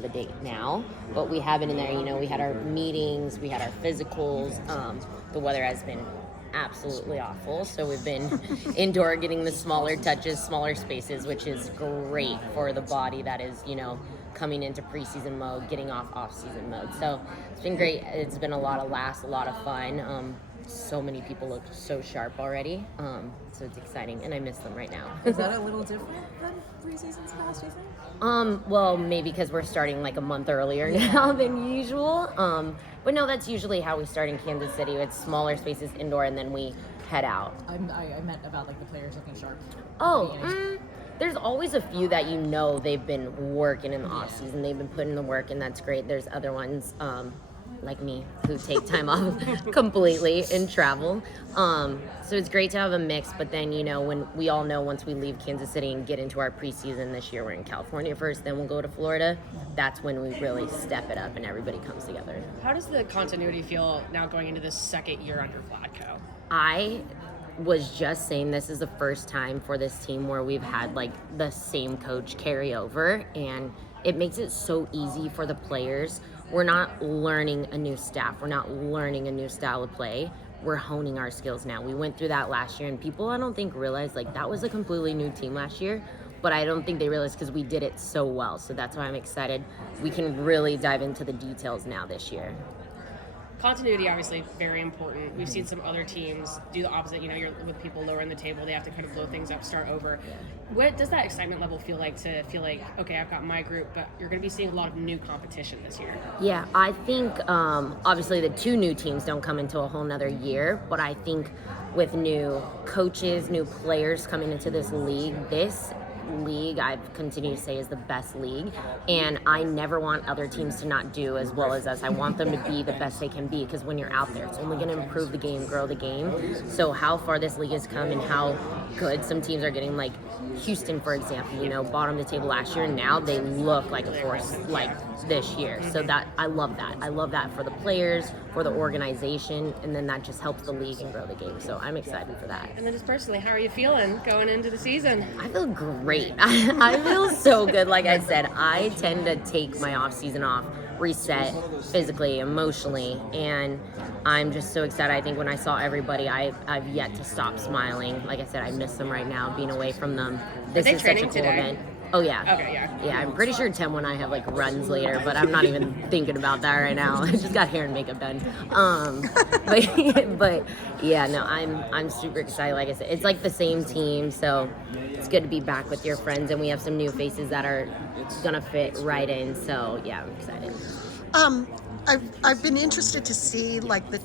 know the date now, but we have it in there. You know, we had our meetings, we had our physicals. The weather has been absolutely awful, so we've been indoor getting the smaller touches, smaller spaces, which is great for the body that is, you know, coming into preseason mode, getting off-season mode. So it's been great. It's been a lot of laughs, a lot of fun. So many people look so sharp already, so it's exciting, and I miss them right now. Is that a little different than preseasons past, do you think? Well, maybe because we're starting like a month earlier now than usual. But no, that's usually how we start in Kansas City. It's smaller spaces indoor, and then we head out. I meant about like the players looking sharp. There's always a few that you know they've been working in the off season. They've been putting in the work, and that's great. There's other ones like me who take time off completely and travel. So it's great to have a mix. But then, you know, when we all know once we leave Kansas City and get into our preseason this year, we're in California first, then we'll go to Florida. That's when we really step it up and everybody comes together. How does the continuity feel now going into this second year under Vladko? I was just saying this is the first time for this team where we've had like the same coach carry over, and it makes it so easy for the players. We're not learning a new staff. We're not learning a new style of play. We're honing our skills now. We went through that last year, and people I don't think realized like that was a completely new team last year, but I don't think they realized because we did it so well. So that's why I'm excited. We can really dive into the details now this year. Continuity, obviously, very important. We've seen some other teams do the opposite. You know, you're with people lower in the table. They have to kind of blow things up, start over. Yeah. What does that excitement level feel like to feel like, okay, I've got my group, but you're going to be seeing a lot of new competition this year? Yeah, I think obviously the two new teams don't come into a whole nother year, but I think with new coaches, new players coming into this league I've continued to say is the best league, and I never want other teams to not do as well as us. I want them to be the best they can be, because when you're out there, it's only going to improve the game, grow the game. So how far this league has come and how good some teams are getting, like Houston, for example, you know, bottom of the table last year, and now they look like a force like this year. So that I love that for the players, for the organization, and then that just helps the league and grow the game. So I'm excited for that. And then just personally, how are you feeling going into the season? I feel great. I feel so good. Like I said, I tend to take my off season off, reset physically, emotionally, and I'm just so excited. I think when I saw everybody, I've yet to stop smiling. Like I said, I miss them right now, being away from them. This is such a cool event. Oh, yeah. Okay, yeah. Yeah, I'm pretty sure Tim and I have, like, runs later, but I'm not even thinking about that right now. I just got hair and makeup done. But yeah, no, I'm super excited. Like I said, it's like the same team, so it's good to be back with your friends, and we have some new faces that are going to fit right in, so yeah, I'm excited. I've been interested to see like the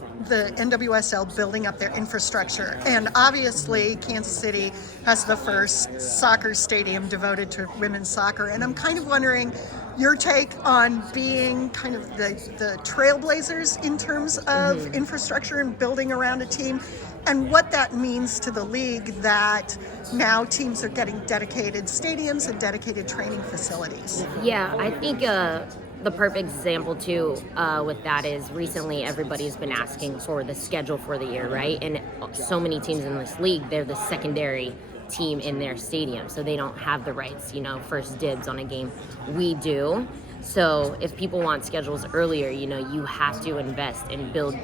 NWSL building up their infrastructure, and obviously Kansas City has the first soccer stadium devoted to women's soccer, and I'm kind of wondering your take on being kind of the trailblazers in terms of infrastructure and building around a team, and what that means to the league that now teams are getting dedicated stadiums and dedicated training facilities. Yeah, I think the perfect example too with that is recently everybody's been asking for the schedule for the year, right? And so many teams in this league, they're the secondary team in their stadium, so they don't have the rights, you know, first dibs on a game. We do. So if people want schedules earlier, you know, you have to invest and build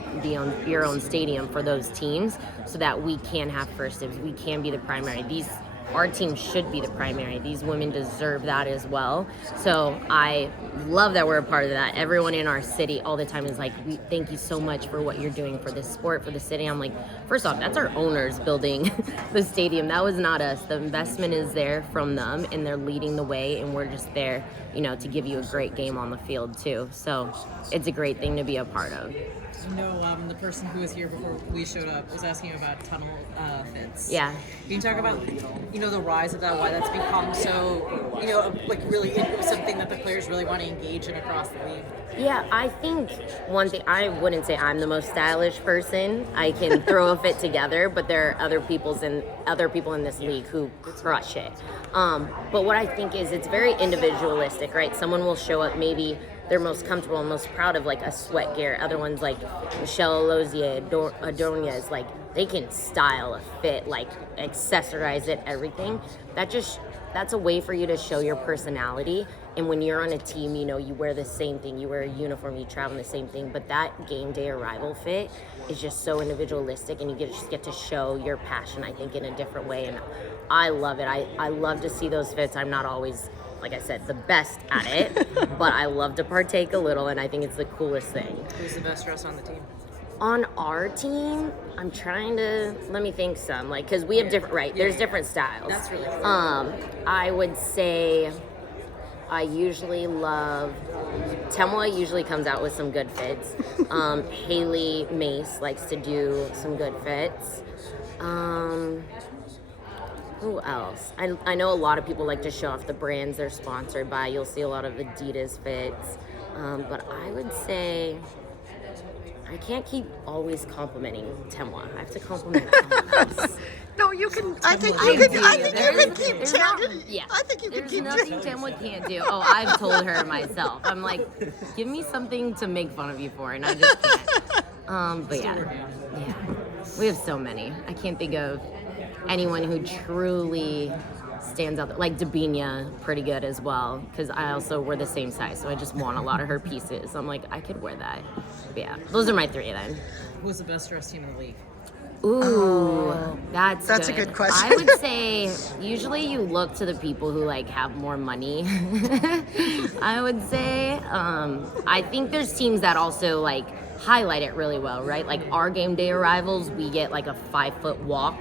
your own stadium for those teams so that we can have first dibs. We can be the primary. Our team should be the primary. These women deserve that as well. So I love that we're a part of that. Everyone in our city all the time is like, we thank you so much for what you're doing for this sport, for the city. I'm like, first off, that's our owners building the stadium. That was not us. The investment is there from them, and they're leading the way, and we're just there, you know, to give you a great game on the field too. So it's a great thing to be a part of. You know, the person who was here before we showed up was asking about tunnel fits. Yeah. Can you talk about, you know, the rise of that, why that's become so, you know, like really something that the players really want to engage in across the league? Yeah, I think one thing, I wouldn't say I'm the most stylish person. I can throw a fit together, but there are other people in this league who crush it. But what I think is it's very individualistic, right? Someone will show up maybe they're most comfortable and most proud of like a sweat gear. Other ones like Michelle Lozier, Adonia's, like they can style a fit, like accessorize it, everything. That's a way for you to show your personality And when you're on a team, you know, you wear the same thing, you wear a uniform, you travel in the same thing, but that game day arrival fit is just so individualistic, and you just get to show your passion, I think, in a different way. And I love it. I love to see those fits. I'm not always, like I said, the best at it, but I love to partake a little, and I think it's the coolest thing. Who's the best dressed on the team? On our team, I'm trying to, let me think some, like, because we have different, right, there's different styles. That's really cool. I would say I usually love, Temwa usually comes out with some good fits. Haley Mace likes to do some good fits. Who else? I know a lot of people like to show off the brands they're sponsored by. You'll see a lot of Adidas fits. But I would say, I can't keep always complimenting Temwa. I have to compliment someone else. No, you can. I think I you can. do. I think you can keep. There's not- yeah. I think you can There's keep. nothing Temwa can't do. Oh, I've told her myself. I'm like, give me something to make fun of you for, and I just can't. But yeah, we have so many. I can't think of anyone who truly stands out there. Like Dabinia, pretty good as well, because I also wear the same size, so I just want a lot of her pieces. I'm like, I could wear that. But yeah, those are my three then. Who's the best dressed team in the league? Ooh, that's a good question. I would say usually you look to the people who like have more money. I would say I think there's teams that also like highlight it really well, right? Like our game day arrivals, we get like a 5-foot walk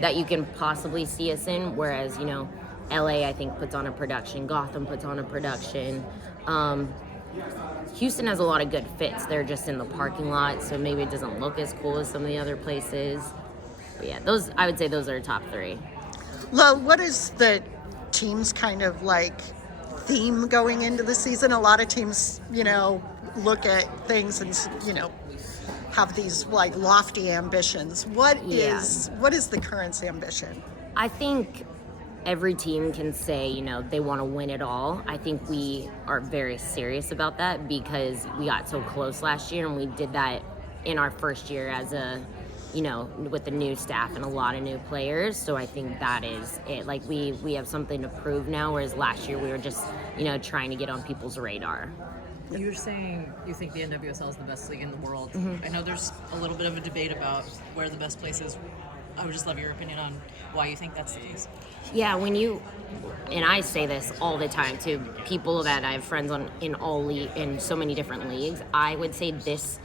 that you can possibly see us in, whereas, you know, LA I think puts on a production, Gotham puts on a production. Houston has a lot of good fits. They're just in the parking lot, so maybe it doesn't look as cool as some of the other places. But yeah, those, I would say those are top three. Lo, what is the team's kind of like theme going into the season? A lot of teams, you know, look at things and, you know, have these like lofty ambitions. What is the Current's ambition? I think every team can say, you know, they want to win it all. I think we are very serious about that because we got so close last year, and we did that in our first year as a, you know, with the new staff and a lot of new players. So I think that is it. Like we have something to prove now, whereas last year we were just, you know, trying to get on people's radar. You were saying you think the NWSL is the best league in the world. Mm-hmm. I know there's a little bit of a debate about where the best place is. I would just love your opinion on why you think that's the case. Yeah, and I say this all the time to people that I have friends on in so many different leagues, I would say this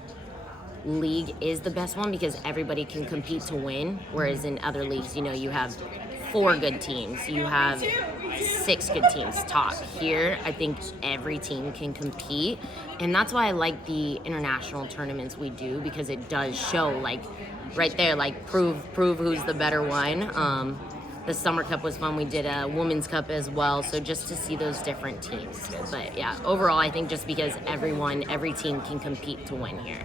league is the best one because everybody can compete to win, whereas in other leagues, you know, you have 4 good teams, you have 6 good teams top. Here, I think every team can compete, and that's why I like the international tournaments we do, because it does show, like, right there, like, prove who's the better one. The Summer Cup was fun. We did a Women's Cup as well, so just to see those different teams. But yeah, overall, I think just because every team can compete to win here.